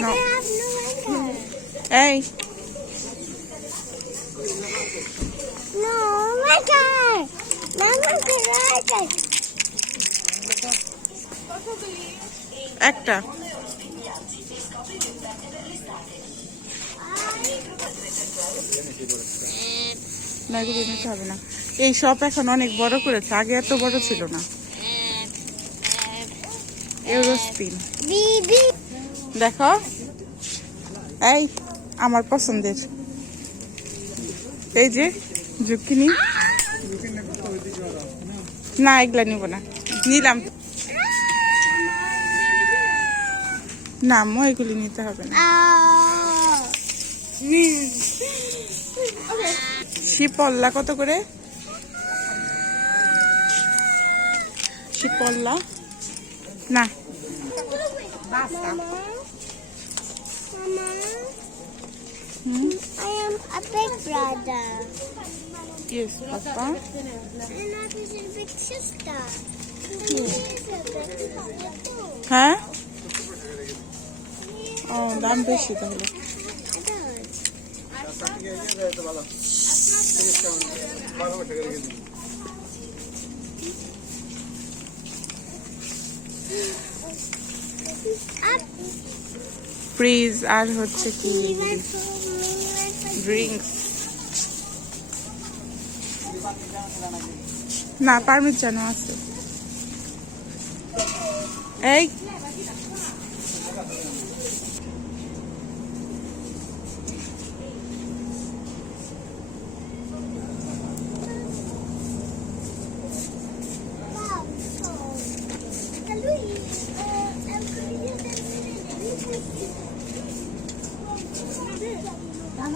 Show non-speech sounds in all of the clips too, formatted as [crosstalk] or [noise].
No. have no. এই No, my god. Mama, can I get না এগুলো নিতে হবে না। এই শপ এখন অনেক বড় করেছে, আগে এত বড় ছিল না। দেখো, এই আমার পছন্দের। এই যে, জুকিনি। না, এগুলা নিব না। নিলাম। না মো এগুলি নিতে হবে না. শিব কত করে? শিব পল্লা? না। হ্যাঁ? ও দাম বেশি তাহলে। ফ্রিজ আর হচ্ছে কি? ড্রিঙ্কস না পারমিট জানো আছে। এই।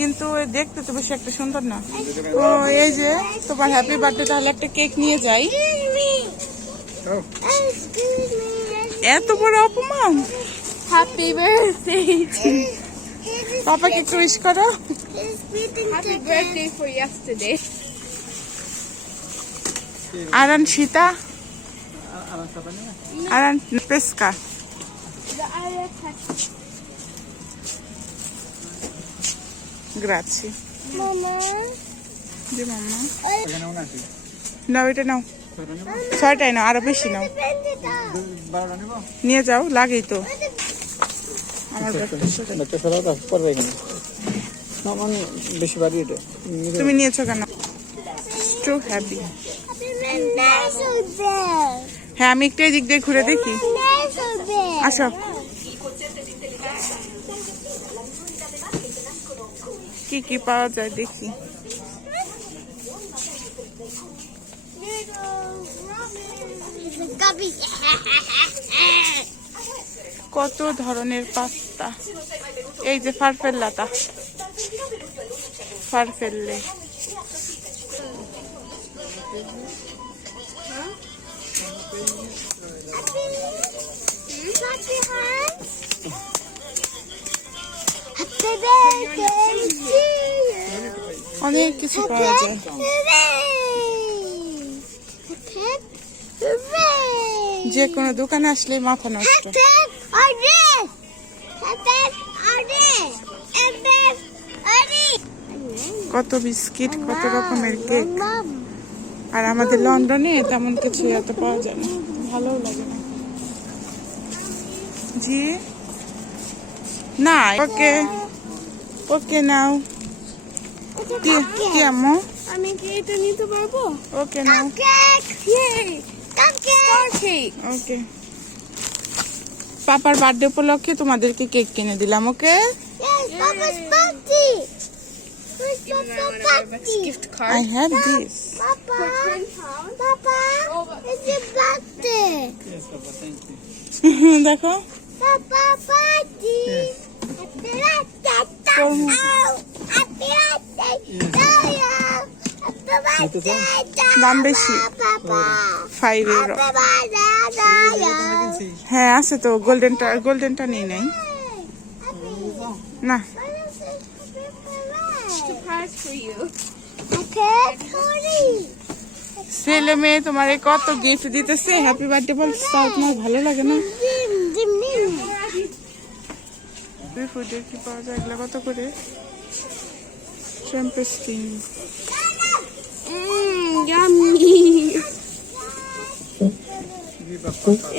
কিন্তু দেখতে তো বেশি একটা সুন্দর না। ও এই যে তোমার হ্যাপি বার্থডে তাহলে একটা কেক নিয়ে যাই। এত বড় অপমান। Happy birthday. পাপাকে একটু উইশ করো। Birthday for yesterday. আরান সীতা। আরান পেস্কা। গ্রাছি Mama. জি মাম্মা নাও এটা নাও। ছয়টাই নাও আরও বেশি নাও। নিয়ে যাও লাগেই তো। মানে তুমি নিয়েছো কেন? টু হ্যাপি হ্যাঁ আমি একটু এদিক দিয়ে ঘুরে দেখি। আসো। কি কি পাওয়া যায় দেখি। কত ধরনের পাস্তা। এই যে ফারফেল্লাতা ফারফেললে Happy birthday অনেক কিছু পাওয়া যায়। যে কোনো দোকানে আসলে মাথা নষ্ট। কত বিস্কিট কত রকমের কেক। আর আমাদের লন্ডনে তেমন কিছু এত পাওয়া যায় না। ভালোও লাগে না। জি? না ওকে। ওকে নাও কি কি আমি কি এটা নিতে পারব? ওকে নাও কেক ওকে পাপার বার্থডে উপলক্ষে তোমাদেরকে কেক কিনে দিলাম ওকে I have this. Papa, [laughs] দেখো. দাম বেশি Papa. Five Happy euro birthday. Daya. হ্যাঁ আছে তো গোল্ডেনটা গোল্ডেনটা নেই নাই না Surprise for you. ছেলে মেয়ে তোমার কত গিফট দিতেছে হ্যাপি বার্থডে বল তাও তোমার ভালো লাগে না ফুডে কি পাওয়া যায় এগুলো। কত করে?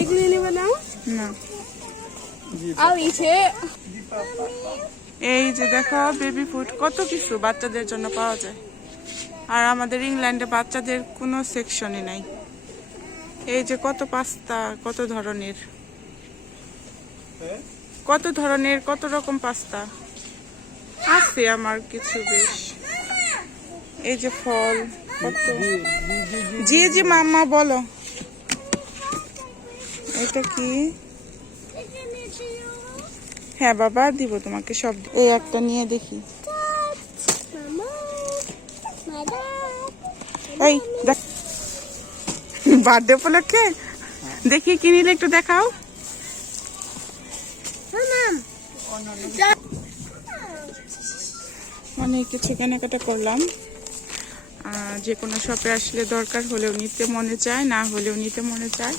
এগুলো নেবে না। এই যে দেখো বেবি ফুড কত কিছু বাচ্চাদের জন্য পাওয়া যায়। আর আমাদের ইংল্যান্ডে বাচ্চাদের কোনো সেকশনই নাই। এই যে কত পাস্তা কত ধরনের। কত ধরনের, কত রকম পাস্তা? আছে আমার কিছু বেশ। এই যে ফল, কত? জি জি, মাম্মা, বলো। এটা কি? হ্যাঁ বাবা, দিব তোমাকে সব। এই একটা নিয়ে দেখি। এই বার্থডে উপলক্ষে? দেখি কি নিলে একটু দেখাও। অনেক কিছু কেনাকাটা করলাম। যে কোনো শপে আসলে দরকার হলেও নিতে মনে চায় না হলেও নিতে মনে চায়।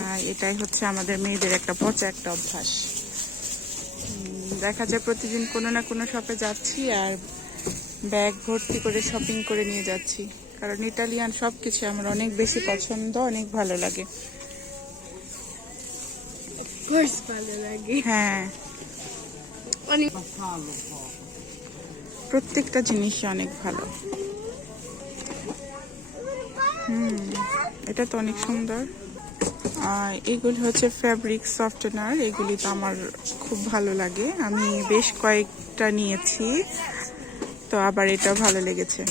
আর এটাই হচ্ছে আমাদের মেয়েদের একটা পচা একটা অভ্যাস। দেখা যায় প্রতিদিন কোনো না কোনো শপে যাচ্ছি আর ব্যাগ ভর্তি করে শপিং করে নিয়ে যাচ্ছি। কারণ ইটালিয়ান সব কিছু আমার অনেক বেশি পছন্দ অনেক ভালো লাগে। ভালো লাগে। হ্যাঁ। অনেক প্রত্যেকটা জিনিসই অনেক ভালো। হুম, এটা তো অনেক সুন্দর। আর এগুলি হচ্ছে ফ্যাব্রিক সফটনার এগুলি তো আমার খুব ভালো লাগে। আমি বেশ কয়েকটা নিয়েছি, তো আবার এটাও ভালো লেগেছে।